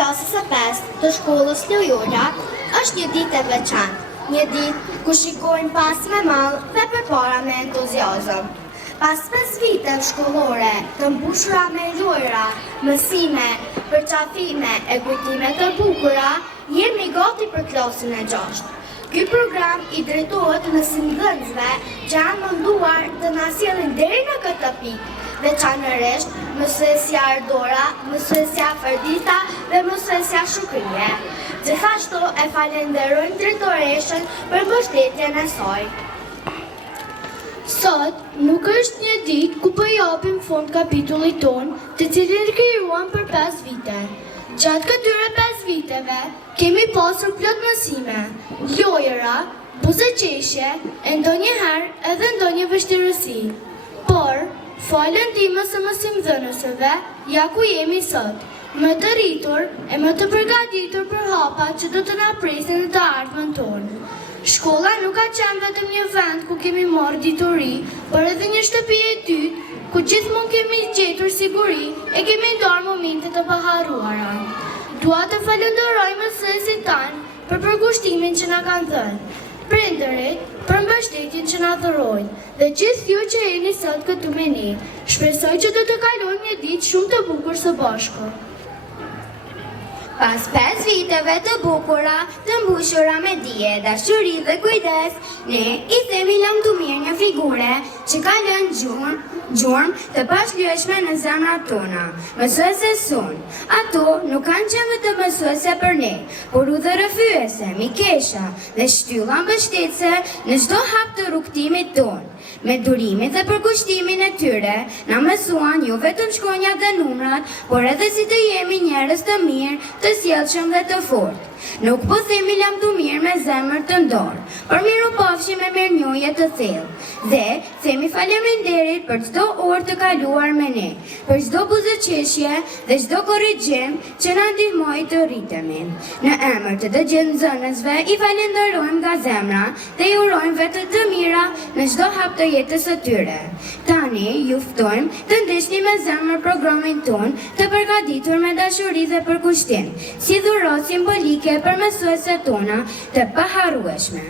klasës së 5 të shkollës Lojora është një ditë e veçantë, një ditë ku shikojnë pas me mall dhe përpara me entuziazëm. Pas 5 viteve shkollore të mbushura me lojra, mësime, përqafime e kujtime të bukura, jemi gati për klasën e 6. Ky program i drejtohet mësimdhënësve që janë munduar të na sjellin deri në këtë pikë, veçanërisht mësuesja Ardora, mësuesja Ferdita dhe mësuesja Shukrie. Gjithashtu e falenderojmë drejtoreshën për mbështetjen e saj. Sot nuk është një ditë ku po japim fund kapitullit ton, të cilin krijuam për 5 vite. Gjatë këtyre 5 viteve kemi pasur plot mësime, lojëra, buzëqeshje, e ndonjëherë edhe ndonjë vështirësi. Por, falën ndihmës së mësimdhënësve, ja ku jemi sot, më të rritur e më të përgatitur për hapat që do të na presin në të ardhmen tonë. Shkolla nuk ka qenë vetëm një vend ku kemi marrë dituri, por edhe një shtëpi e dytë, ku gjithmonë kemi gjetur siguri e kemi ndarë momente të paharruara. Dua të falenderoj mësuesit tanë për përkushtimin që na kanë dhënë, prindërit për mbështetjen që na dhurojnë, dhe gjithë ju që jeni sot këtu me ne. Shpresoj që do të kalojmë një ditë shumë të bukur së bashku. Pas 5 viteve të bukura, të mbushura me dije, dashuri dhe kujdes, ne i themi lamtumir një figure që ka lënë gjurmë të pashlyeshme në zemrat tona, mësuese son. Ato nuk kanë qenë vetëm mësuese për ne, por udhërrëfyese, mikesha dhe shtylla mbështetëse në çdo hap të rrugtimit ton. Me durimin dhe përkushtimin e tyre, na mësuan jo vetëm shkronjat dhe numrat, por edhe si të jemi njerëz të mirë, të sjellshëm dhe të fortë. Nuk po themi lamtumir me zemër të ndorë, por mirupafshim me mirënjohje të thellë. Dhe themi faleminderit për çdo orë të kaluar me ne, për çdo buzëqeshje dhe çdo korrigjim që na ndihmoi të rritemi. Në emër të dëgjënësve i falenderojmë nga zemra dhe i urojmë vetë të mira në çdo hap të jetës së tyre. Tani ju ftojmë të ndeshni me zemër programin ton të përgatitur me dashuri dhe përkushtim, si dhuratë simbolike për mësueset tona të paharrueshme.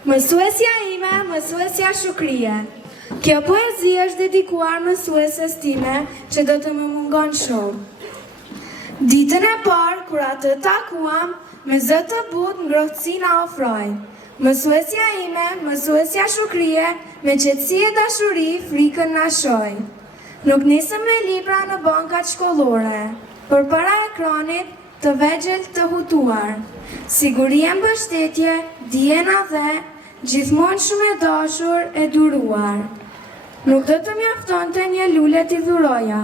Mësuesja ime, mësuesja Shukrie. Kjo poezi është dedikuar mësueses time që do të më mungon shumë. Ditën e parë, kur atë takuam, me zë të butë ngrohtësi na ofroi. Mësuesja ime, mësuesja Shukrie, me qetësi e dashuri, frikën na shoi. Nuk nisëm me libra në bankat shkollore, përpara ekranit të vegjël të hutuar. Siguria mbështetje, dijena dhe, gjithmonë shumë e dashur e duruar. Nuk do të mjaftonte një lule t'i dhuroja,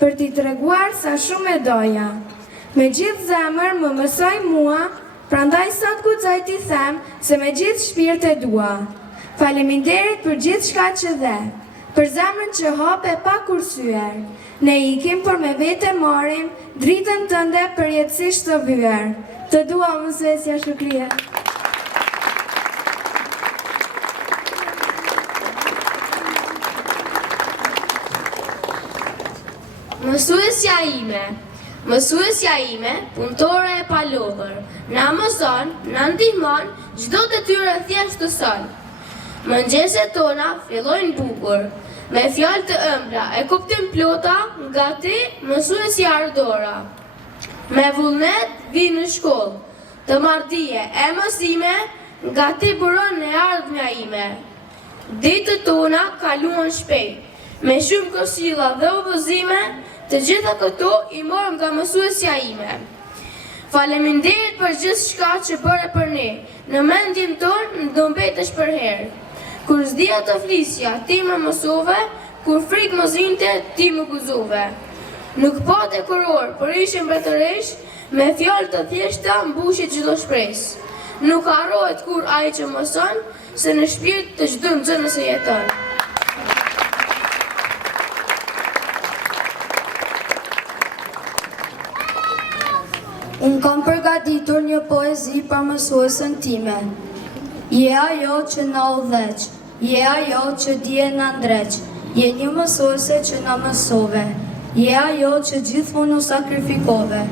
për t'i treguar sa shumë e doja. Me gjithë zemër më mësoj mua, prandaj sot guxoj t'i them se me gjithë shpirt e dua. Faleminderit për gjithë shka që dhe, për zemrën që hap e pa kursyer. Ne ikim për me vete marim, dritën tënde përjetësisht të vyer. Të dua mësuesja Shukrie. Mësuesja ime, punëtore e palodhër, na mëson, na ndihmon, çdo detyrë thjesht të son. Mëngjeset tona fillojnë bukur, me fjalë të ëmbla e kuptim plota, nga ti mësuesja Ardora. Me vullnet vi në shkollë, të marr dije e mësime, nga ti buron në ardhmja ime. Ditët tona kaluan shpejt, me shumë këshilla dhe udhëzime, të gjitha këto i morëm nga mësuesja ime. Faleminderit për gjithë shka që bëre për ne, në mendjen tonë do mbetesh për herë. Kur zdia të flisja, ti më mësove, kur frikë më zinte, ti më gëzove. Nuk pate kuror, për ishim mbretëresh, me fjalë të thjeshta mbushit çdo shpresë. Nuk harrohet kur ai që mëson, se në shpirt të çdo nxënës e jeton. Unë kam përgatitur një poezi për mësuesën time. Je ajo që na udhëheq, je ajo që dije na ndreq, je një mësuese që na mësove, je ajo që gjithmonë u sakrifikove,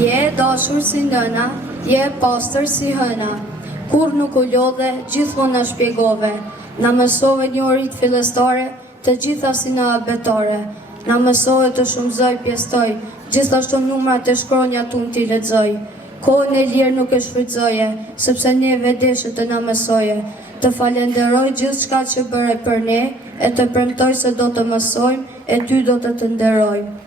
je e dashur si nëna, je e pastër si hëna, kur nuk u lodhe, gjithmonë na shpjegove, na mësove një orit fillestare, të gjitha si na abetare, na mësove të shumëzoj pjestoj, gjithashtu numrat e shkronja tunë t'i lexoj. Kohën e lirë nuk e shfrytëzoje, sepse ne vedeshe të na mësoje. Të falenderoj gjithë shka që bëre për ne, e të premtoj se do të mësojmë, e ty do të nderojmë.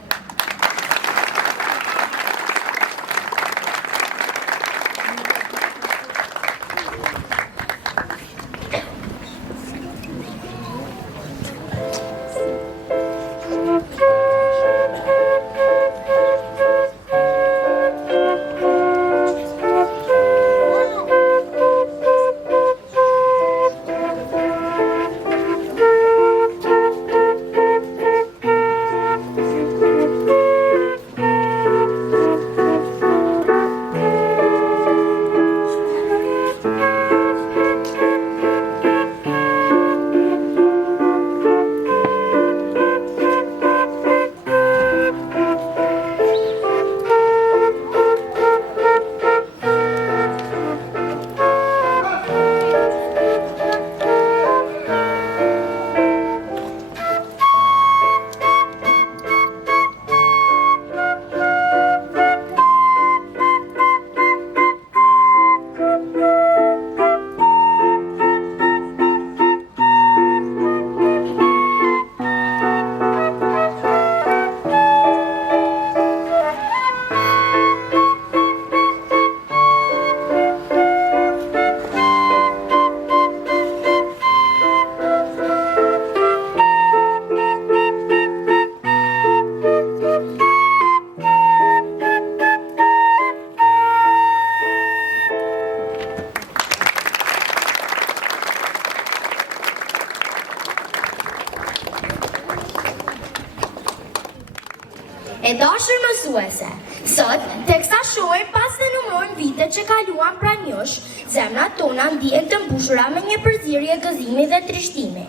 E dashur mësuese, sot, teksa shohim pas të numërojmë vitet që kaluan pra njosh, zemrat tona ndihen të mbushura me një përzierje gëzimi dhe trishtimi.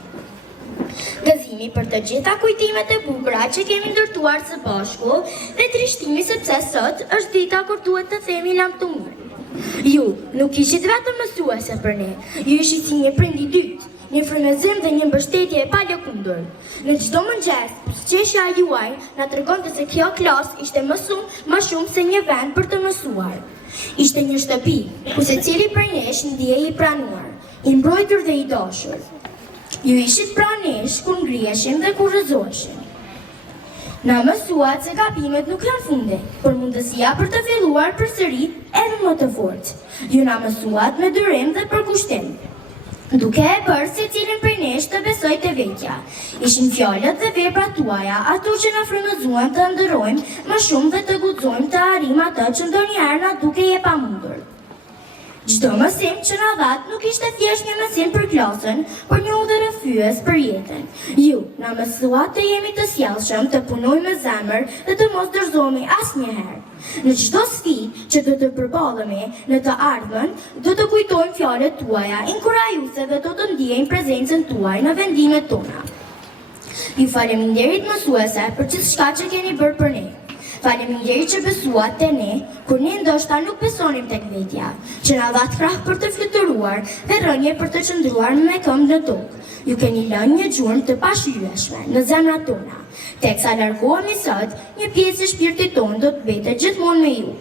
Gëzimi për të gjitha kujtimet e bukura që kemi ndërtuar së bashku dhe trishtimi sepse sot është dita kur duhet të themi lam të mirë. Ju nuk ishit vetëm mësuese për ne, ju ishit si një prind i dytë, një frymëzim dhe një mbështetje e palëkundur. Në çdo mëngjes, qeshja juaj na tregonte se kjo klasë ishte më shumë se një vend për të mësuar. Ishte një shtëpi, ku secili prej nesh ndjehej i pranuar, i mbrojtur dhe i dashur. Ju ishit pranë nesh kur ngriheshim dhe kur rrëzoheshim. Na mësuat se gabimet nuk janë funde, por mundësia për të filluar përsëri edhe më të fortë. Ju na mësuat me durim dhe përkushtim, duke e bërë se cilin prej nesh të besoj të vetja. Ishin fjalët dhe veprat tuaja ato që na frymëzuan të ndërrojmë më shumë dhe të guxojmë të arrijmë atë që ndonjëherë na dukej e pamundur. Çdo mësim që na dhat nuk ishte thjesht një mësim për klasën, por një udhërrëfyes për jetën. Ju na mësuat të jemi të sjellshëm, të punojmë me zemër dhe të mos dorëzohemi asnjëherë. Në çdo sfidë që do të përballemi në të ardhmen, do të kujtojmë fjalët tuaja, inkurajuese dhe do të ndjejmë prezencën tuaj në vendimet tona. Ju faleminderit mësuese për gjithçka që keni bërë për ne. Faleminderit që besuat te ne, kur ne ndoshta nuk besonim tek vetja, që na dhat krah për të fluturuar dhe rrënje për të qëndruar me këmbë në tokë. Ju keni lënë një gjurmë të pashlyeshme në zemrat tona. Teksa largohemi sot, një pjesë e shpirtit tonë do të mbetet gjithmonë me ju.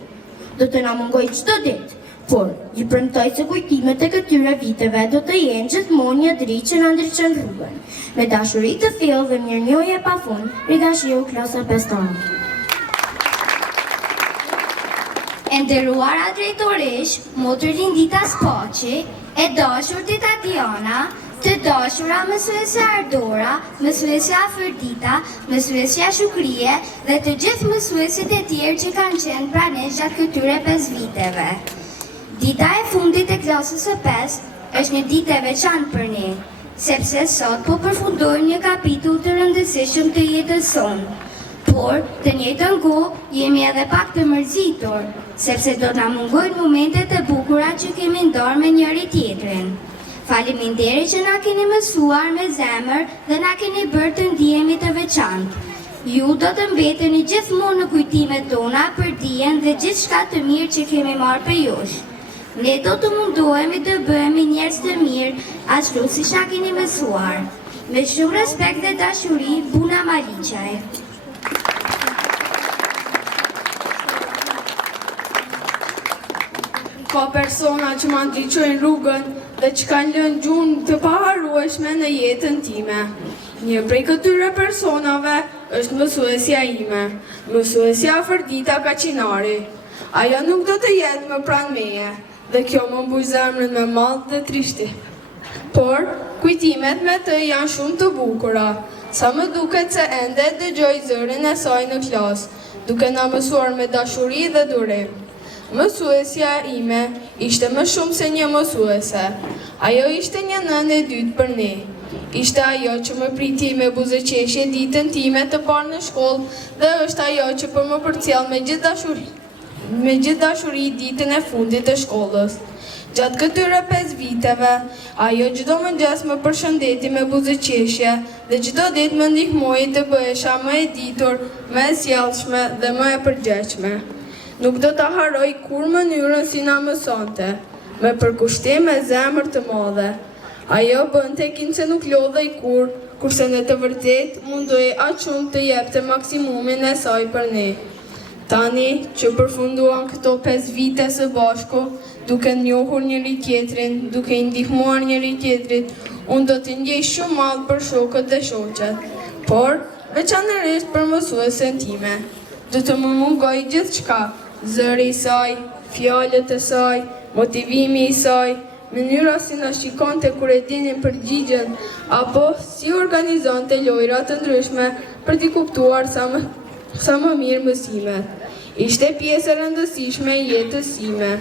Do të na mungoj çdo ditë, por ju premtoj se kujtimet e këtyre viteve do të jenë gjithmonë një dritë që na ndriçon rrugën. Me dashuri të thellë dhe mirënjohje pafund, riga shiu klasa 5. E nderuara drejtoresh, motër Lindita Spaçi, e dashur tita Diana, të dashura mësuesja Ardora, mësuesja Afërdita, mësuesja Shukrie dhe të gjithë mësuesit e tjerë që kanë qenë pranë nesh gjatë këtyre 5 viteve. Dita e fundit e klasës së 5 është një ditë e veçantë për ne, sepse sot po përfundojmë një kapitull të rëndësishëm të jetës sonë. Por, të njëjtën kohë jemi edhe pak të mërzitur, sepse do na mungojnë momentet e bukura që kemi ndarë me njëri tjetrin. Faleminderit që na keni mësuar me zemër dhe na keni bërë të ndihemi të veçantë. Ju do të mbeteni gjithmonë në kujtimet tona për dijen dhe gjithçka të mirë që kemi marrë për jush. Ne do të mundohemi të bëhemi njerëz të mirë, ashtu siç na keni mësuar. Me shumë respekt dhe dashuri, Buna Maliqaj. Ka persona që ma ndriçojnë rrugën dhe që kanë lënë gjunë të paharrueshme në jetën time. Një prej këtyre personave është mësuesja ime, mësuesja Afërdita Kaçinari. Ajo nuk do të jetë më pranë meje dhe kjo më mbush zemrën me mall dhe trishti. Por, kujtimet me të janë shumë të bukura, sa më duket se ende dëgjoj zërin e saj në klasë, duke na mësuar me dashuri dhe durim. Mësuesja ime ishte më shumë se një mësuese. Ajo ishte një nënë e dytë për ne. Ishte ajo që më priti me buzëqeshje ditën time të parë në shkollë dhe është ajo që po më përcjell me gjithë dashuri ditën e fundit të shkollës. Gjatë këtyre 5 viteve, ajo çdo mëngjes më përshëndeti me buzëqeshje dhe çdo ditë më ndihmoi të bëhesha më e ditur, më e sjellshme dhe më e përgjegjshme. Nuk do ta harroj kur mënyrën si na mësonte, me përkushtim e zemër të madhe. Ajo bënte se nuk lodhej kurse në të vërtet mundoi aq shumë të jepte maksimumin e saj për ne. Tani që përfunduan këto 5 vite së bashku, duke njohur njëri tjetrin, duke i ndihmuar njëri tjetrit, unë do të ndjej shumë madh për shokët dhe shoqet, por veçanërisht për mësuesen time. Do të më mungoj gjithçka, zëri i saj, fjalët e saj, motivimi i saj, mënyra si na shikonte kur e dinin përgjigjen, apo si organizonte lojra të ndryshme për t'i kuptuar sa më mirë mësimet. Ishte pjesë e rëndësishme e jetës sime.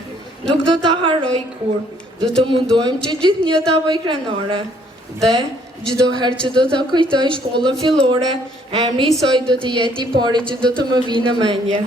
Nuk do ta harroj kur. Do të mundohem që gjithnjë ta bëj krenare. Dhe çdo herë që do ta kujtoj shkollën fillore, emri i saj do të jetë i pari që do të më vijë në mendje.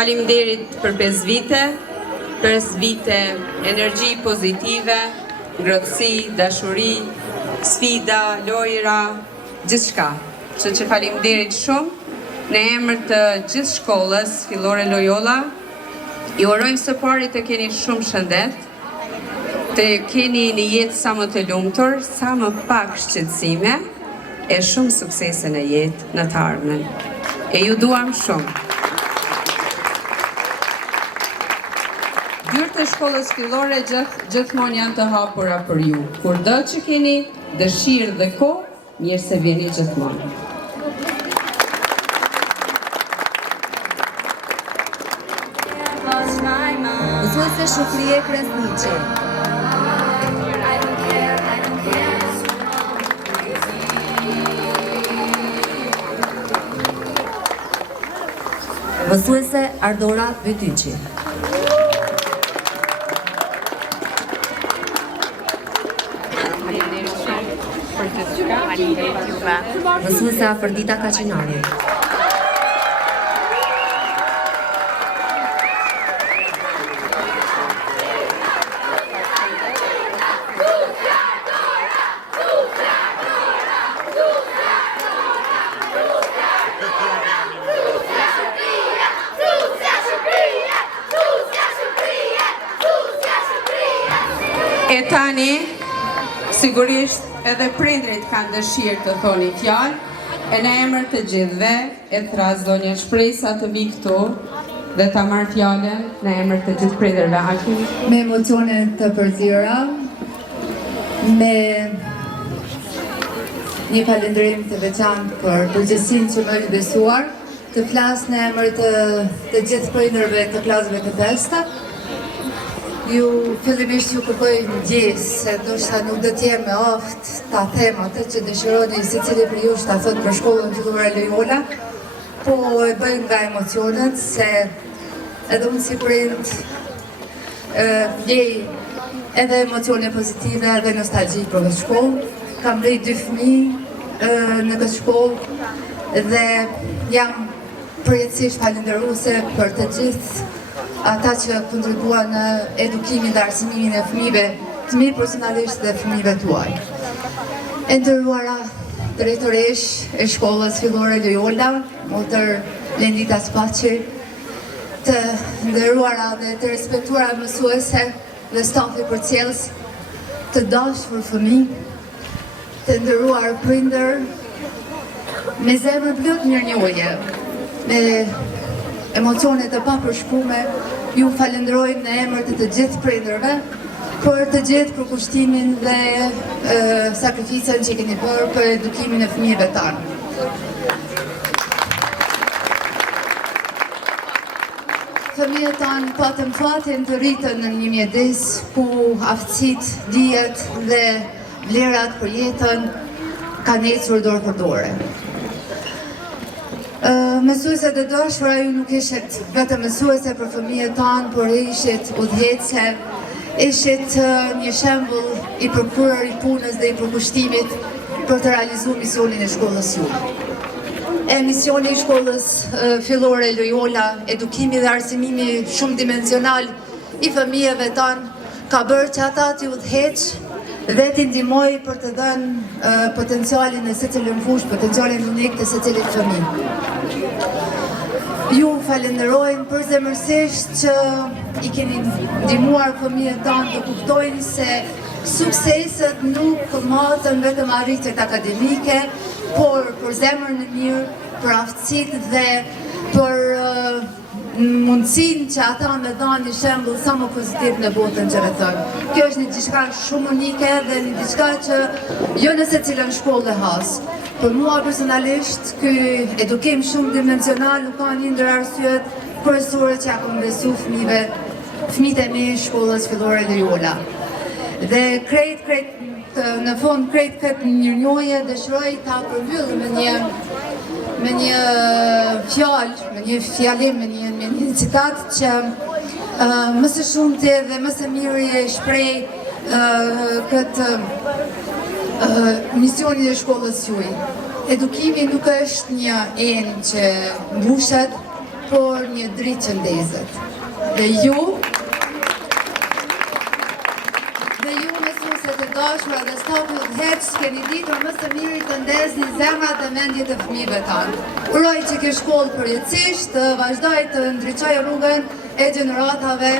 Faleminderit për 5 vite, 5 vite energji pozitive, ngrohtësi, dashuri, sfida, lojra, gjithçka. Që faleminderit shumë në emër të gjithë shkollës fillore Loyola. Ju urojmë së pari të keni shumë shëndet, të keni një jetë sa më të lumtur, sa më pak shqetësime e shumë suksese në jetë në të ardhmen. E ju duam shumë. Dyert e shkollës fillore gjithmonë janë të hapura për ju. Kurdo që keni dëshirë dhe kohë, mirë se vini gjithmonë. Mësuese Shukrie Kresniqi. Mësuese Ardora Bytyqi. Mësuese Afërdita Kaçinari. E tani, sigurisht edhe prindrit kanë dëshirë të thoni fjalë, e në emër të gjithve e thras zonja Shpresa të vi këtu dhe ta marrë fjalën në emër të gjithë prindërve. Me emocione të përzira, me një falënderim të veçantë për përgjegjësinë që më është besuar, të flas në emër të gjithë prindërve të klasëve të festa. Ju fillimisht ju kërkoj ndjes, se ndoshta nuk do të jem me oft ta them atë që dëshironi secili për ju ta thotë për shkollën fillore Loyola, po e bëj nga emocionet se edhe unë si prind ndjej edhe emocione pozitive edhe nostalgji për këtë shkollë. Kam mbrej 2 fëmijë në këtë shkollë dhe jam përjetësisht falënderuese për të gjithë ata që kontribuan në edukimin dhe arsimimin e fëmijëve të mirë personalisht dhe fëmijëve tuaj. E nderuara drejtoresh e shkollës fillore Loyola, motër Lendita Spaçi, të nderuara dhe të respektuara mësuese dhe stafi përcjellës, të dashur fëmijë, të nderuar prindër, me zemër plot mirënjohje, me emocione të papërshkume, ju falenderojmë në emër të gjithë prindërve për të gjithë përkushtimin dhe sakrificën që keni bërë për edukimin e fëmijëve tanë. Fëmijët tanë patën fatin të rritën në një mjedis ku aftësitë, dijet dhe vlerat për jetën kanë ecur dorë për dorë. Mësueset e dashura, ju nuk ishit vetëm mësuese për fëmijët tanë, por ishit udhëhecë, ishit një shembull i përkryer i punës dhe i përkushtimit për të realizuar misionin e shkollës juaj. Misioni i shkollës fillore Loyola, edukimi dhe arsimimi shumë dimensional i fëmijëve tanë, ka bërë që ata të udhëheqë dhe t'i ndihmoj për të dhënë potencialin e secilin fushë, potencialin unik të secilit fëmijë. Ju falenderojnë përzemërsisht që i keni ndihmuar fëmijët tanë të kuptojnë se sukseset nuk maten vetëm arritjet akademike, por për zemrën e mirë, për aftësitë dhe për mundësinë që ata me dhanë një shembull sa më pozitiv në botën që rrethon. Kjo është një diçka shumë unike dhe një diçka që jo në secilën shkollë has. Për mua personalisht, ky edukim shumë dimensional nuk ka një ndër arsyet kryesore që ja kam besu fëmijët e mi shkollës fillore Loyola. Dhe në fund krejt këtë mirënjohje dëshiroj ta përmbyll me një fjalë, me një fjalim, me një citat që më së shumti dhe më së miri e shpreh këtë misionin e shkollës juaj. Edukimi nuk është një enë që mbushet, por një dritë që ndezet. Dhe ju mësueset e dashura dhe stafit heq keni ditur më së miri të ndezni zemrat dhe mendjet e fëmijëve tanë. Uroj që kjo shkollë përjetësisht të vazhdoj të ndriçoj rrugën e gjeneratave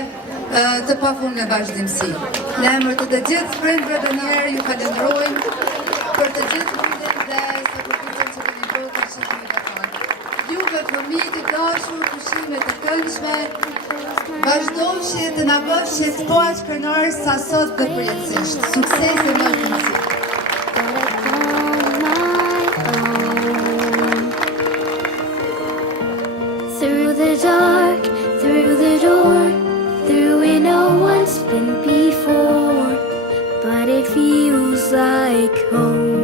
të pafund me vazhdimsi. Në emër të gjithë prindërve dhe njerë ju falenderojmë për të gjithë mundin dhe sakrificën që keni bërë për shikimit e tanë. Juve fëmijët i dashur, pushime të këndshme, vazhdofshi të na bëfshi të po aq krenarë sa sot dhe përjetësisht. Sukses e vazhdimsi. Through the dark, through the door, through where no one's been before, but it feels like home.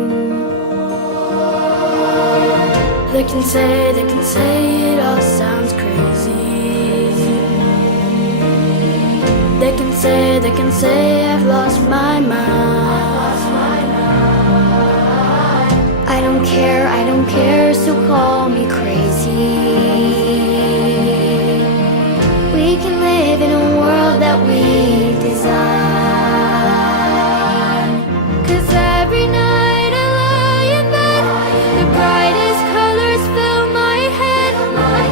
They can say it all sounds crazy. They can say I've lost my mind. I don't care, so call me crazy. We can live in a world that we design. 'Cause every night I lie in bed, the brightest colors fill my head. A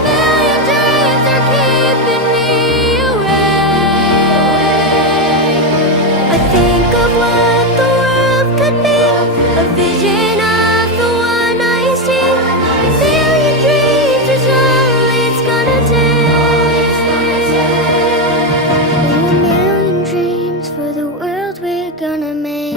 million dreams are keeping me awake. I think of what the world could be, a vision of the one I see. A million dreams is all it's gonna take. A million dreams for the world we're gonna make.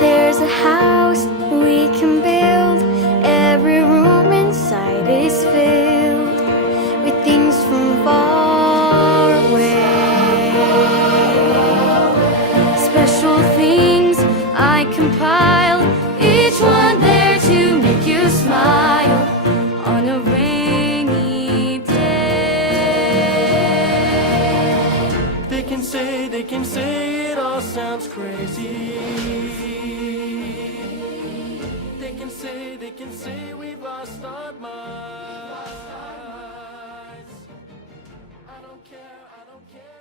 There's a house we can build. Every room inside is filled with things from far away. Special things I compiled, each one there to make you smile on a rainy day. They can say it all sounds crazy. They can say we've lost our minds. I don't care.